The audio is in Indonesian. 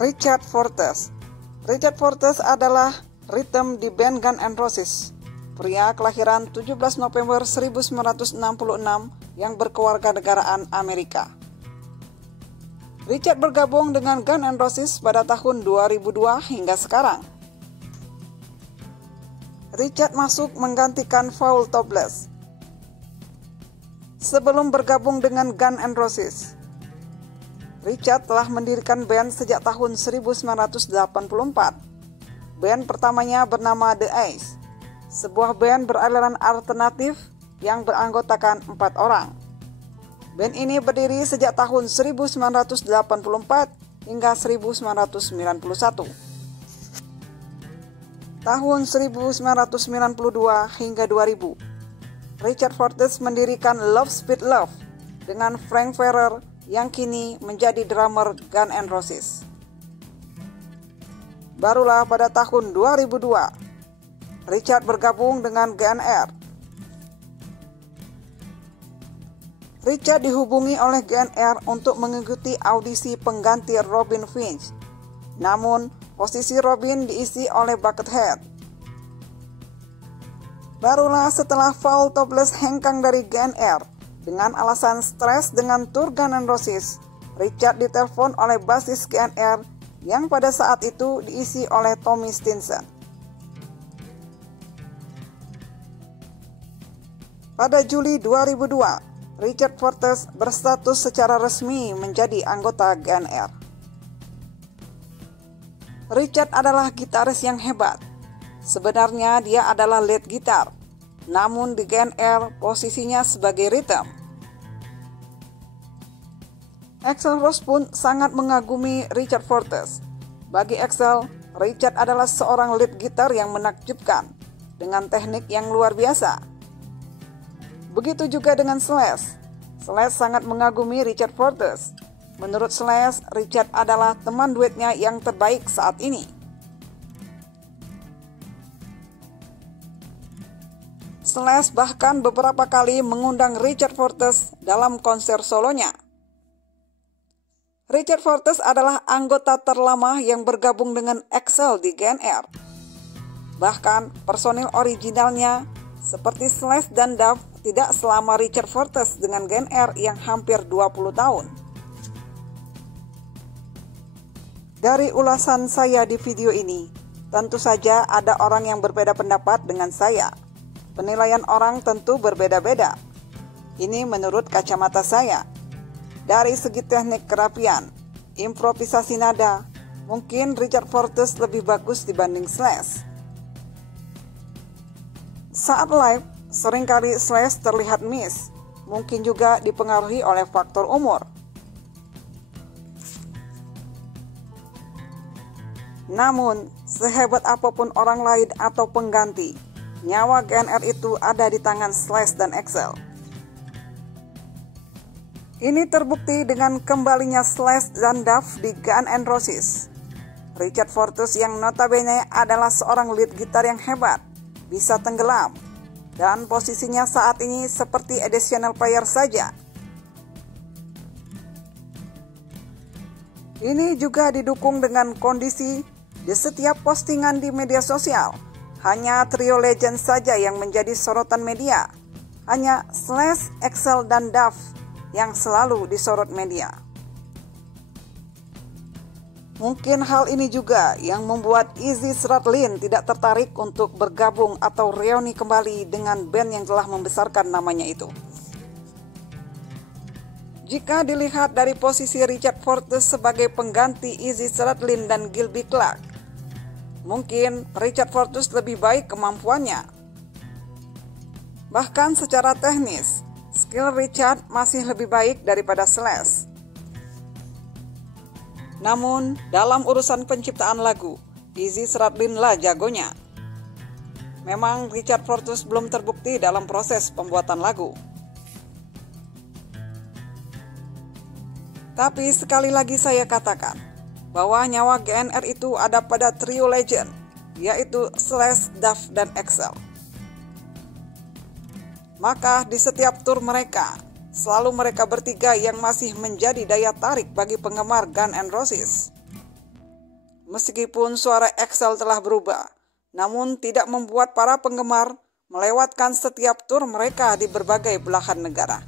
Richard Fortes. Richard Fortes adalah rhythm di band Guns N' Roses, pria kelahiran 17 November 1966 yang berkewarganegaraan Amerika. Richard bergabung dengan Guns N' Roses pada tahun 2002 hingga sekarang. Richard masuk menggantikan Paul Tobles sebelum bergabung dengan Guns N' Roses. Richard telah mendirikan band sejak tahun 1984. Band pertamanya bernama The Ace, sebuah band beraliran alternatif yang beranggotakan 4 orang. Band ini berdiri sejak tahun 1984 hingga 1991. Tahun 1992 hingga 2000, Richard Fortes mendirikan Love Speed Love dengan Frank Ferrer yang kini menjadi drummer Guns N' Roses. Barulah pada tahun 2002, Richard bergabung dengan GNR. Richard dihubungi oleh GNR untuk mengikuti audisi pengganti Robin Finch. Namun, posisi Robin diisi oleh Buckethead. Barulah setelah Paul Tobles hengkang dari GNR dengan alasan stres dengan tur Guns N' Roses, Richard ditelepon oleh basis GNR yang pada saat itu diisi oleh Tommy Stinson. Pada Juli 2002, Richard Fortes berstatus secara resmi menjadi anggota GNR. Richard adalah gitaris yang hebat. Sebenarnya dia adalah lead gitar, namun di GNR posisinya sebagai rhythm. Axl Rose pun sangat mengagumi Richard Fortes. Bagi Axl, Richard adalah seorang lead gitar yang menakjubkan dengan teknik yang luar biasa. Begitu juga dengan Slash. Slash sangat mengagumi Richard Fortes. Menurut Slash, Richard adalah teman duetnya yang terbaik saat ini. Slash bahkan beberapa kali mengundang Richard Fortes dalam konser solonya. Richard Fortes adalah anggota terlama yang bergabung dengan Axl di GNR. Bahkan personil originalnya seperti Slash dan Duff tidak selama Richard Fortes dengan GNR yang hampir 20 tahun. Dari ulasan saya di video ini, tentu saja ada orang yang berbeda pendapat dengan saya. Penilaian orang tentu berbeda-beda. Ini menurut kacamata saya. Dari segi teknik kerapian, improvisasi nada, mungkin Richard Fortes lebih bagus dibanding Slash. Saat live, seringkali Slash terlihat miss, mungkin juga dipengaruhi oleh faktor umur. Namun, sehebat apapun orang lain atau pengganti, nyawa GNR itu ada di tangan Slash dan Axl. Ini terbukti dengan kembalinya Slash dan Duff di Guns N' Roses. Richard Fortes yang notabene adalah seorang lead gitar yang hebat, bisa tenggelam, dan posisinya saat ini seperti additional player saja. Ini juga didukung dengan kondisi di setiap postingan di media sosial. Hanya trio legend saja yang menjadi sorotan media. Hanya Slash, Axl, dan Duff yang selalu disorot media. Mungkin hal ini juga yang membuat Izzy Stradlin tidak tertarik untuk bergabung atau reuni kembali dengan band yang telah membesarkan namanya itu. Jika dilihat dari posisi Richard Fortes sebagai pengganti Izzy Stradlin dan Gilby Clarke, mungkin Richard Fortes lebih baik kemampuannya. Bahkan secara teknis, skill Richard masih lebih baik daripada Slash. Namun, dalam urusan penciptaan lagu, Izzy Stradlin lah jagonya. Memang Richard Fortes belum terbukti dalam proses pembuatan lagu. Tapi sekali lagi saya katakan, bahwa nyawa GNR itu ada pada trio legend, yaitu Slash, Duff, dan Axl. Maka di setiap tur mereka, selalu mereka bertiga yang masih menjadi daya tarik bagi penggemar Guns N' Roses. Meskipun suara Axl telah berubah, namun tidak membuat para penggemar melewatkan setiap tur mereka di berbagai belahan negara.